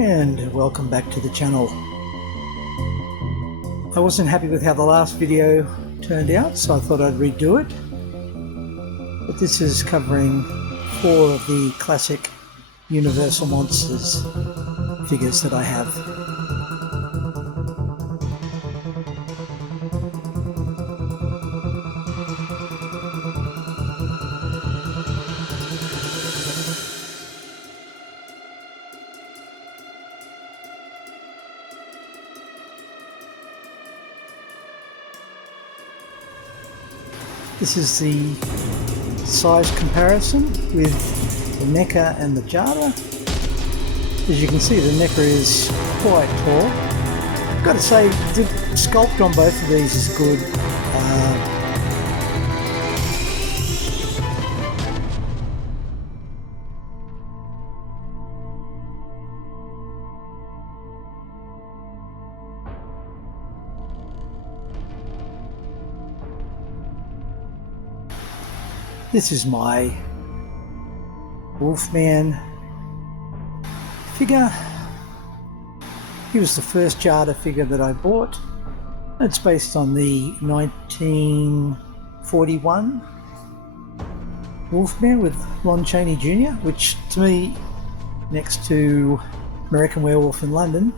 And welcome back to the channel. I wasn't happy with how the last video turned out, so I thought I'd redo it. But this is covering 4 of the classic Universal Monsters figures that I have. This is the size comparison with the NECA and the Jada. As you can see, the NECA is quite tall. I've got to say, the sculpt on both of these is good. This is my Wolfman figure. He was the first Jada figure that I bought. It's based on the 1941 Wolfman with Lon Chaney Jr., which to me, next to American Werewolf in London,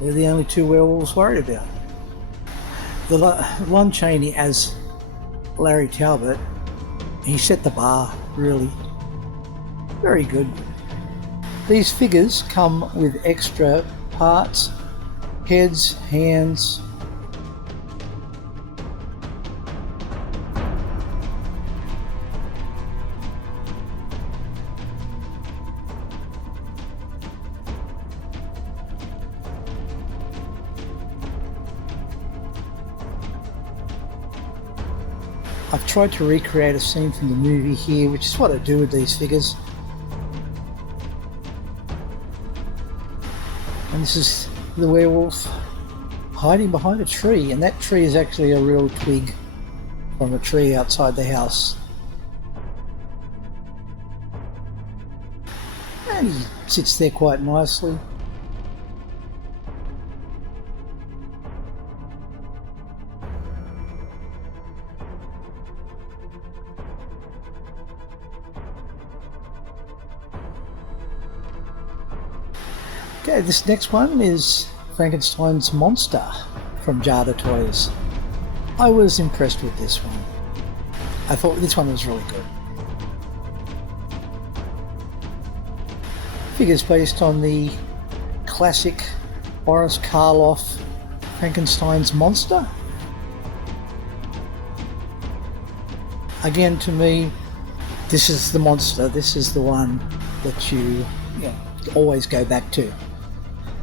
they're the only 2 werewolves worried about. The Lon Chaney as Larry Talbot, he set the bar really very good. These figures come with extra parts, heads, hands. I've tried to recreate a scene from the movie here, which is what I do with these figures. And this is the werewolf hiding behind a tree, and that tree is actually a real twig from a tree outside the house. And he sits there quite nicely. Okay, this next one is Frankenstein's Monster from Jada Toys. I was impressed with this one. I thought this one was really good. Figure's based on the classic Boris Karloff Frankenstein's Monster. Again, to me, this is the monster. This is the one that you always go back to.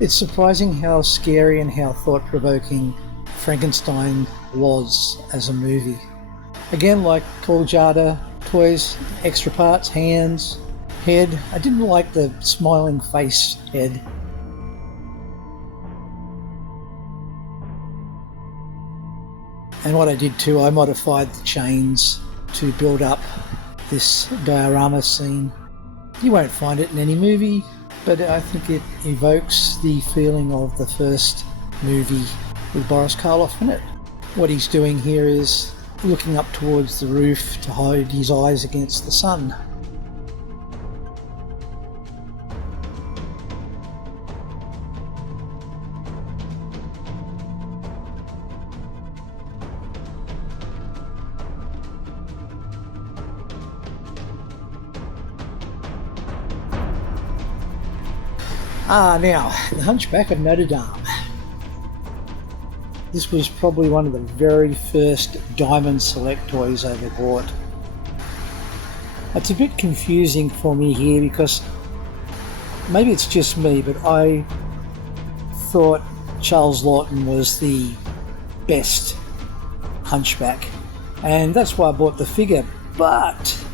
It's surprising how scary and how thought-provoking Frankenstein was as a movie. Again, like all Jada toys, extra parts, hands, head. I didn't like the smiling face head. And what I did too, I modified the chains to build up this diorama scene. You won't find it in any movie, but I think it evokes the feeling of the first movie with Boris Karloff in it. What he's doing here is looking up towards the roof to hide his eyes against the sun. Now, the Hunchback of Notre Dame. This was probably one of the very first Diamond Select toys I ever bought. It's a bit confusing for me here because maybe it's just me, but I thought Charles Laughton was the best Hunchback, and that's why I bought the figure, but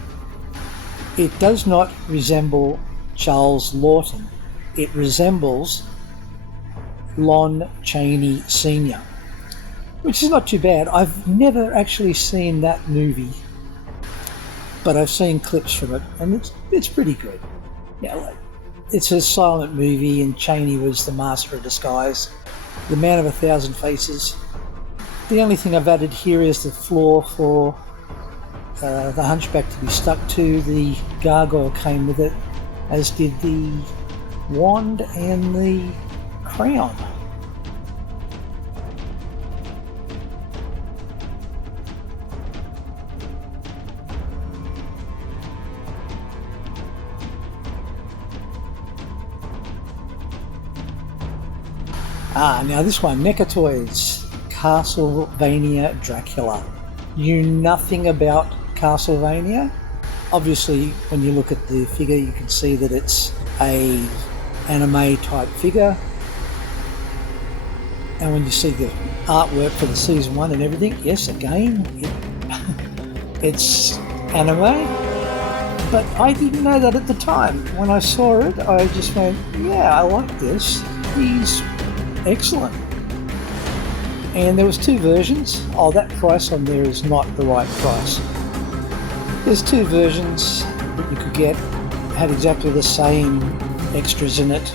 it does not resemble Charles Laughton. It resembles Lon Chaney Sr., which is not too bad. I've never actually seen that movie, but I've seen clips from it, and it's pretty good. Now, It's a silent movie, and Chaney was the master of disguise. The Man of 1,000 Faces. The only thing I've added here is the floor for the Hunchback to be stuck to. The gargoyle came with it, as did the wand and the crown. Now this one, NECA Toys, Castlevania Dracula. You knew nothing about Castlevania. Obviously, when you look at the figure, you can see that it's a anime type figure. And when you see the artwork for the season 1 and everything, yes, again, it's anime. But I didn't know that at the time. When I saw it, I just went, yeah, I like this. He's excellent. And there was 2 versions. Oh, that price on there is not the right price. There's 2 versions that you could get, had exactly the same extras in it.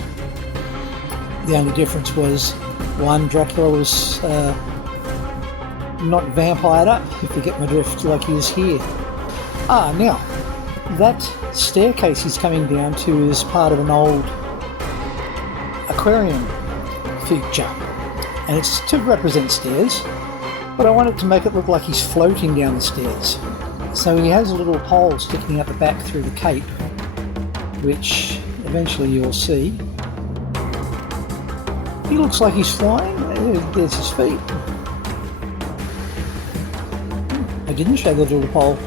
The only difference was one, Dracula was not vampired up, if you get my drift, like he is here. Now, that staircase he's coming down to is part of an old aquarium feature, and it's to represent stairs, but I wanted to make it look like he's floating down the stairs. So he has a little pole sticking out the back through the cape, which eventually you'll see. He looks like he's flying. There's his feet. I didn't show the little pole.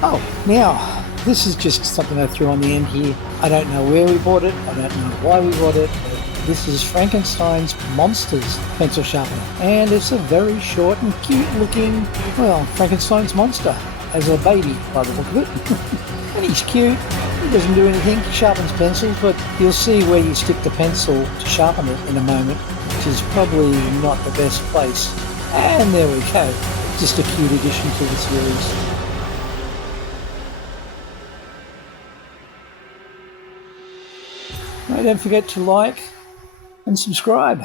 Oh, now, this is just something I threw on the end here. I don't know where we bought it, I don't know why we bought it, but this is Frankenstein's Monsters pencil sharpener. And it's a very short and cute looking, well, Frankenstein's monster as a baby by the look of it. And he's cute, he doesn't do anything, he sharpens pencils, but you'll see where you stick the pencil to sharpen it in a moment, which is probably not the best place. And there we go, just a cute addition to the series. Don't forget to like and subscribe.